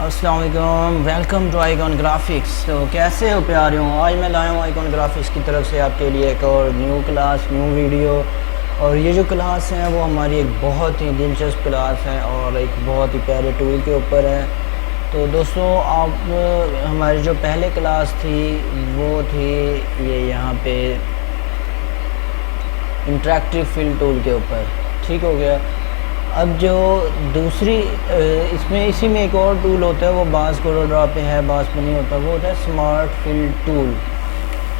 अस्सलाम वालेकुम, welcome to icon graphics. तो कैसे हो प्यारे हो? आज मैं लाया हूँ आइकॉन ग्राफिक्स की तरफ से आपके लिए एक और न्यू क्लास, न्यू वीडियो। और ये जो क्लास है वो हमारी एक बहुत ही दिलचस्प क्लास है और एक बहुत ही प्यारे टूल के ऊपर है। तो दोस्तों, आप हमारी जो पहले क्लास थी वो थी ये यहाँ पे इंटरेक्टिव फिल टूल के ऊपर, ठीक हो गया। अब जो दूसरी इसमें इसी में एक और टूल होता है, वो बास कोरल ड्रा पे है, बास पे नहीं होता, वो होता है स्मार्ट फिल टूल।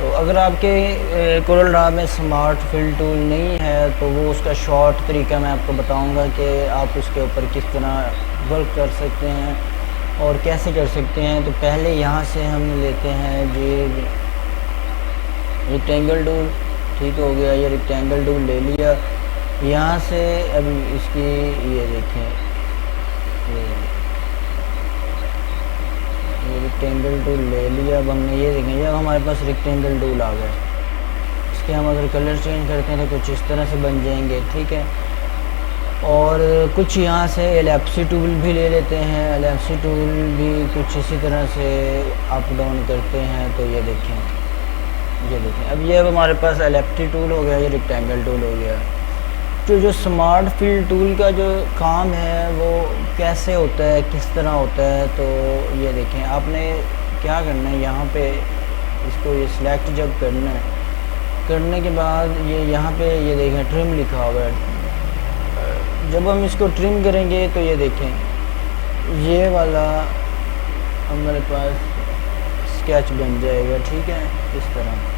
तो अगर आपके कोरल ड्रा में स्मार्ट फिल टूल नहीं है तो वो उसका शॉर्ट तरीका मैं आपको बताऊंगा कि आप उसके ऊपर किस तरह वर्क कर सकते हैं और कैसे कर सकते हैं। तो पहले यहाँ से हम लेते हैं जी रेक्टेंगल टूल, ठीक हो गया। ये रेक्टेंगल टूल ले लिया यहाँ से। अभी इसकी ये देखें, ये रेक्टेंगल टूल ले लिया। अब हमने ये देखें, ये हमारे पास रेक्टेंगल टूल आ गया। इसके हम अगर कलर चेंज करते हैं तो कुछ इस तरह से बन जाएंगे, ठीक है। और कुछ यहाँ से एलिप्सी टूल भी ले लेते हैं। एलिप्सी टूल भी कुछ इसी तरह से अप डाउन करते हैं। तो ये देखें, अब ये अब हमारे पास एलिप्सी टूल हो गया, ये रेक्टेंगल टूल हो गया। जो स्मार्ट फिल टूल का जो काम है वो कैसे होता है, किस तरह होता है, तो ये देखें। आपने क्या करना है, यहाँ पे इसको ये सिलेक्ट जब करना है, करने के बाद ये यहाँ पे ये देखें ट्रिम लिखा हुआ है। जब हम इसको ट्रिम करेंगे तो ये देखें ये वाला हमारे पास स्केच बन जाएगा, ठीक है, इस तरह।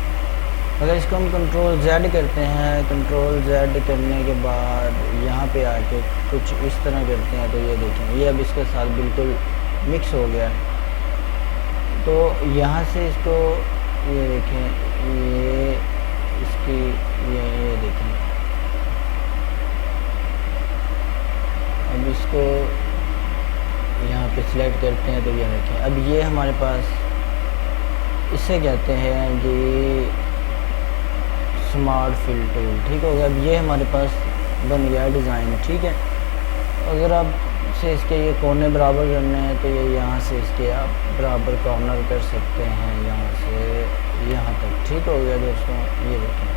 अगर इसको हम कंट्रोल Z करते हैं, कंट्रोल Z करने के बाद यहाँ पे आके कुछ इस तरह करते हैं तो ये देखें ये अब इसके साथ बिल्कुल मिक्स हो गया। तो यहाँ से इसको ये देखें, ये इसकी ये देखें। अब इसको यहाँ पे सिलेक्ट करते हैं तो ये देखें। अब ये हमारे पास इसे कहते हैं कि स्मार्ट फिल टूल, ठीक हो गया। अब ये हमारे पास बन गया डिज़ाइन, ठीक है। अगर आप से इसके ये कोने बराबर करने हैं तो ये यहाँ से इसके आप बराबर कॉर्नर कर सकते हैं, यहाँ से यहाँ तक, ठीक हो गया दोस्तों। ये देखें,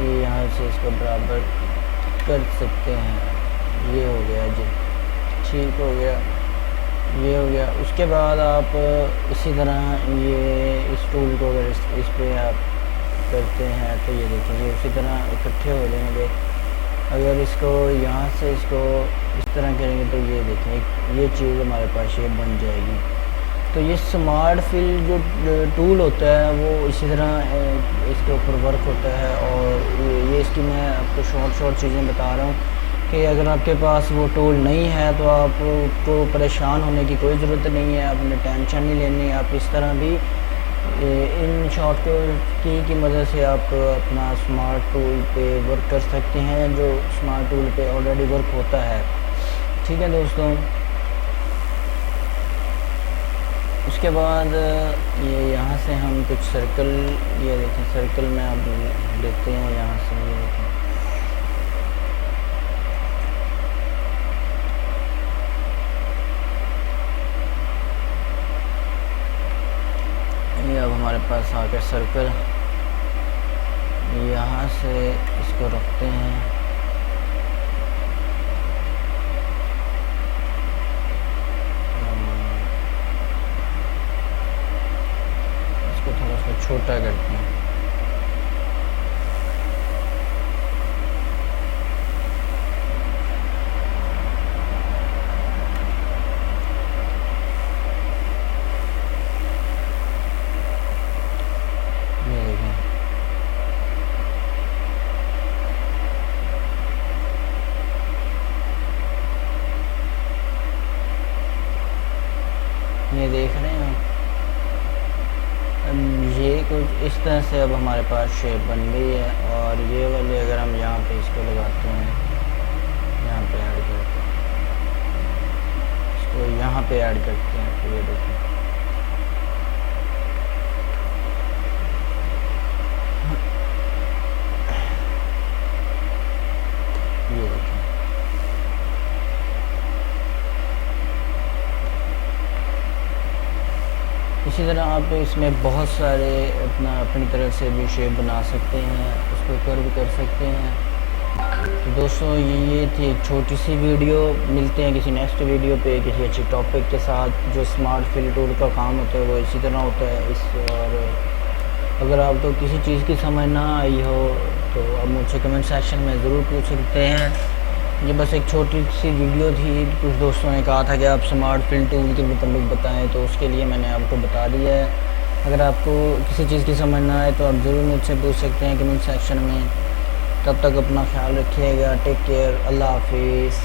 ये यहाँ से इसको बराबर कर सकते हैं, ये हो गया जी, ठीक हो गया, ये हो गया। उसके बाद आप इसी तरह ये इस टूल को अगर इस पर आप करते हैं तो ये देखिए उसी तरह इकट्ठे हो जाएंगे। अगर इसको यहाँ से इसको इस तरह करेंगे तो ये देखें ये चीज़ हमारे पास ये बन जाएगी। तो ये स्मार्ट फिल जो टूल होता है वो इसी तरह इसके ऊपर वर्क होता है। और ये इसकी मैं आपको शॉर्ट चीज़ें बता रहा हूँ कि अगर आपके पास वो टूल नहीं है तो आपको परेशान होने की कोई ज़रूरत नहीं है, आपने टेंशन नहीं लेनी। आप इस तरह भी इन शॉर्टकट की मदद से आप अपना स्मार्ट टूल पे वर्क कर सकते हैं, जो स्मार्ट टूल पे ऑलरेडी वर्क होता है, ठीक है दोस्तों। उसके बाद ये यहाँ से हम कुछ सर्कल, ये देखें सर्कल में आप देखते हैं यहाँ से, ये देखें ये अब हमारे पास आ गया सर्कल। यहाँ से इसको रखते हैं, इसको थोड़ा सा छोटा करते हैं। ये देख रहे हैं अब ये कुछ इस तरह से अब हमारे पास शेप बन गई है। और ये वाले अगर हम यहाँ पे इसको लगाते हैं, यहाँ पे ऐड करते हैं, इसको यहाँ पे ऐड करते हैं तो ये देखिए इसी तरह आप इसमें बहुत सारे अपनी तरफ से भी शेप बना सकते हैं, उसको कर्व कर सकते हैं। तो दोस्तों ये थी एक छोटी सी वीडियो। मिलते हैं किसी नेक्स्ट वीडियो पे किसी अच्छे टॉपिक के साथ। जो स्मार्ट फिल टूल का काम होता है वो इसी तरह होता है। और अगर आपको किसी चीज़ की समझ ना आई हो तो आप मुझसे कमेंट सेक्शन में ज़रूर पूछ सकते हैं। ये बस एक छोटी सी वीडियो थी। कुछ दोस्तों ने कहा था कि आप स्मार्ट फिल टूल के मतलब बताएं, तो उसके लिए मैंने आपको बता दिया है। अगर आपको किसी चीज़ की समझ ना आए तो आप ज़रूर मुझसे पूछ सकते हैं कमेंट सेक्शन में। तब तक अपना ख्याल रखिएगा। Take care. अल्लाह हाफिज़।